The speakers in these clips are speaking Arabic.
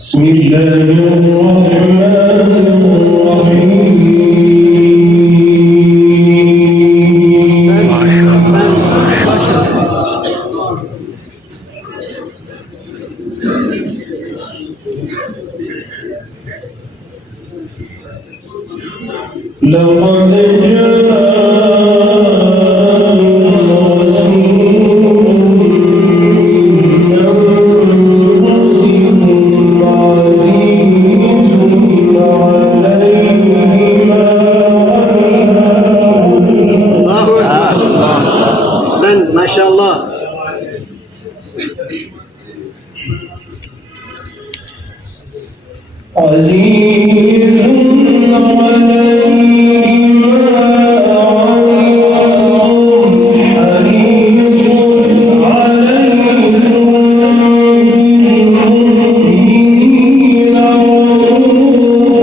بسم الله الرحمن الرحيم. لقد ما شاء الله. عزيز عليه ما عنتم حريص عليكم بالمؤمنين رؤوف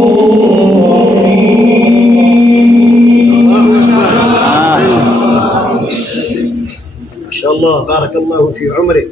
رحيم. ما شاء الله، بارك الله في عمرك.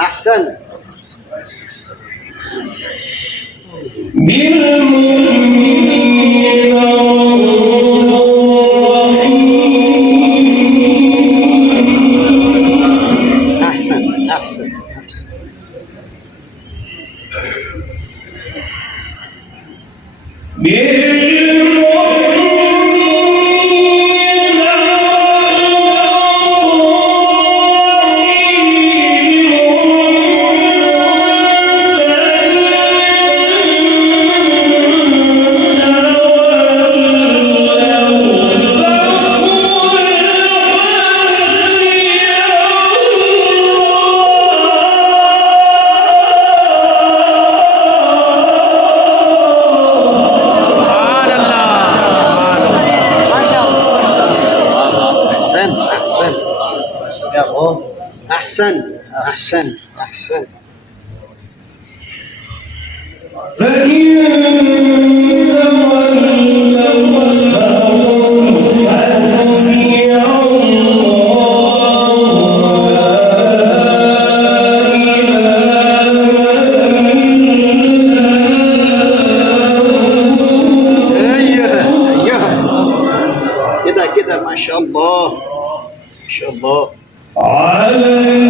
أحسن. بالمؤمنين رؤوف رحيم. أحسن. أحسن. فإن تولوا كده ما شاء الله ما شاء الله. علينا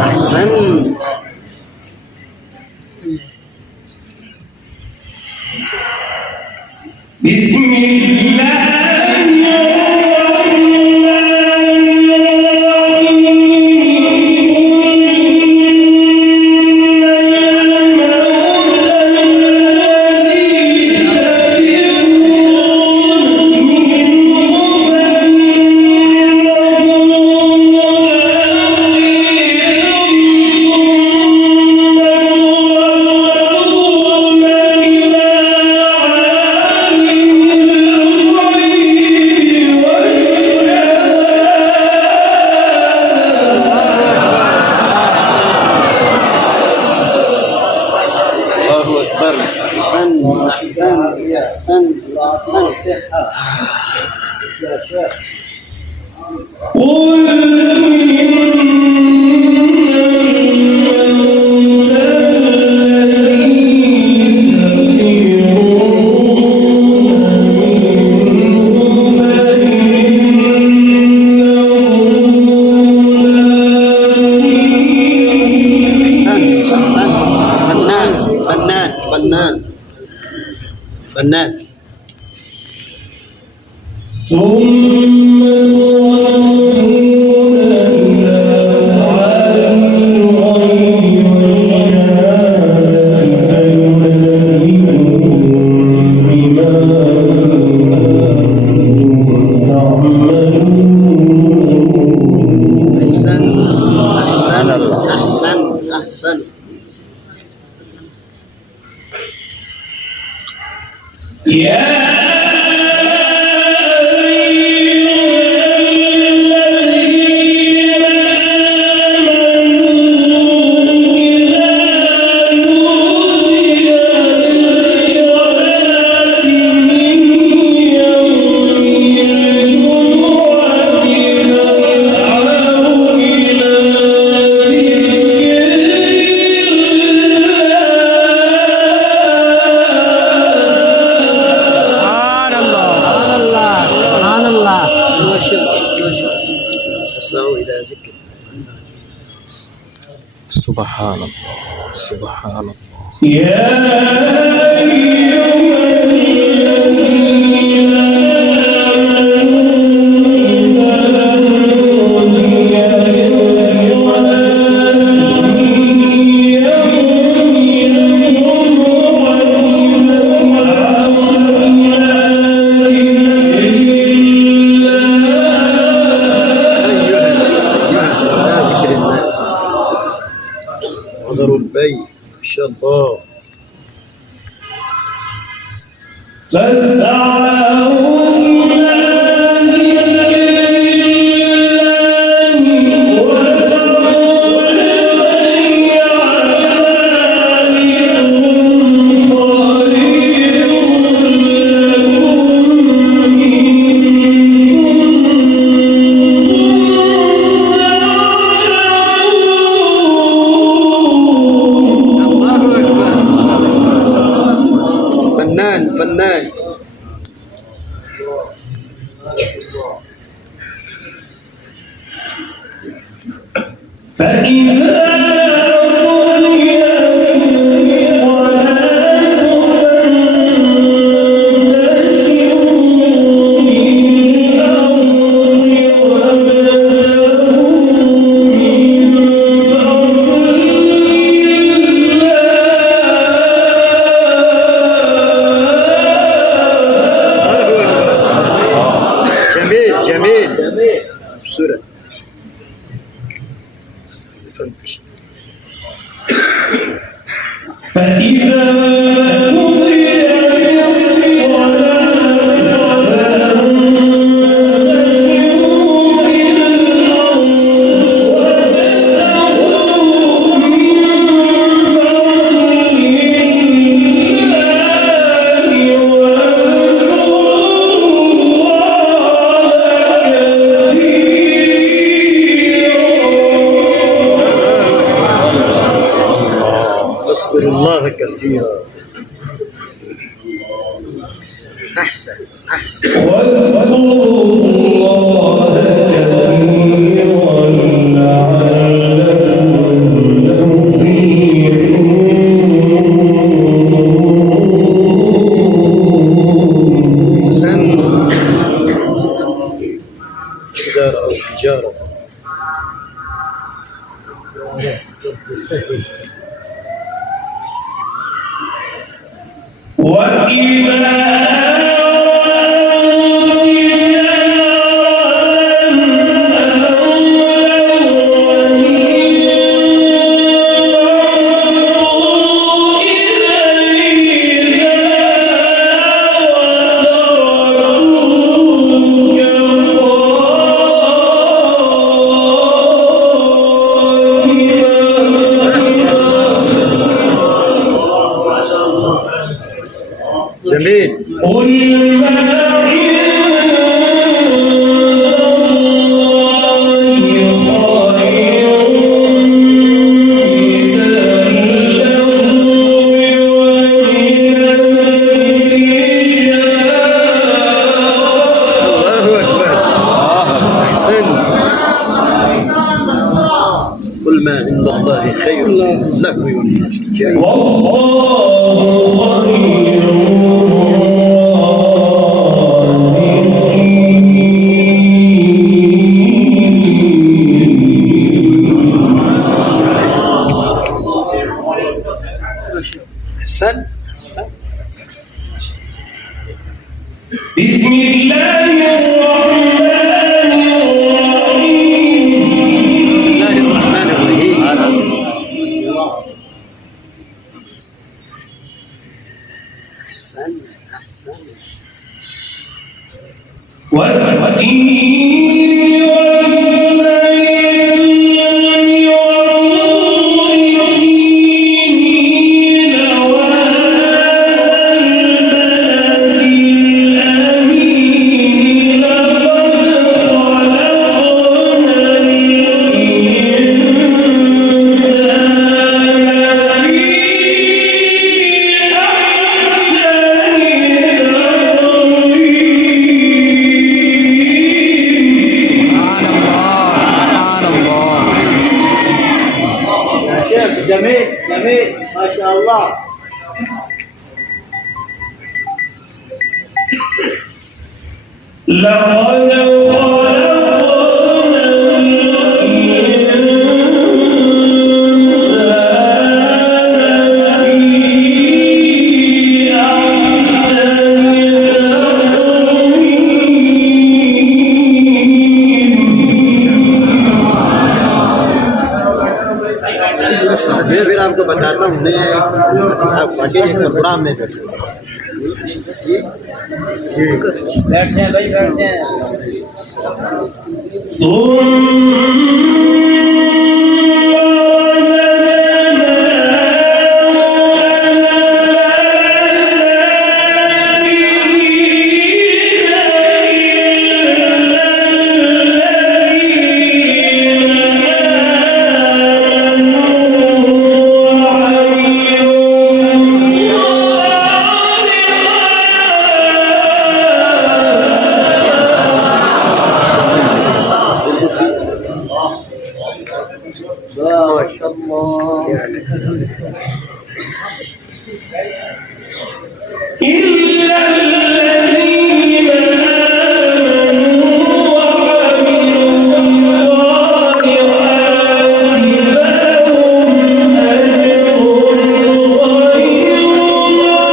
أحسن. بسم الله أحسن أحسن. يا شيخ قل فنان. ثم تردون إلى عالم الغيب والشهادة فينبئكم بما كنتم تعملون. أحسن أحسن أحسن. يا إلى ذكر. سبحان الله سبحان الله. يا البي ما شاء الله. فنان. فإذا جميل بسرعة. فهمتش. كثيرا. أحسن أحسن. واذكروا الله كثيرا لعلكم تفلحون. أحسن. تجارة أو تجارة. وإذا جميل. قل ما الله أكبر. أحسن. قل ما عند الله خير للهو والنشر. والله خير أحسن أحسن. بسم الله الرحمن الرحيم. بسم الله الرحمن الرحيم. أحسن أحسن. والتين والزيتون وطور سينين وهذا البلد الأمين لقد خلقنا الإنسان في جميل جميل ما شاء الله. لقد خلقنا الإنسان في أحسن मैं फिर आपको बताता हूँ मैं आप आगे एक प्रोग्राम में बैठो। बैठ जाए भाई बैठ जाए। ما شاء الله. إلا الذين آمنوا وعملوا الصالحات فلهم أجر غير ممنون.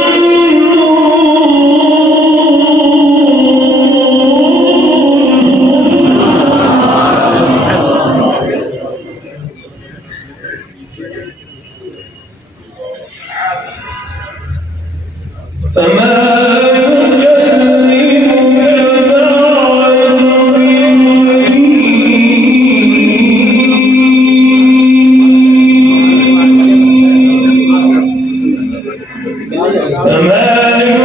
فما يكذبك بعد بالدين. فما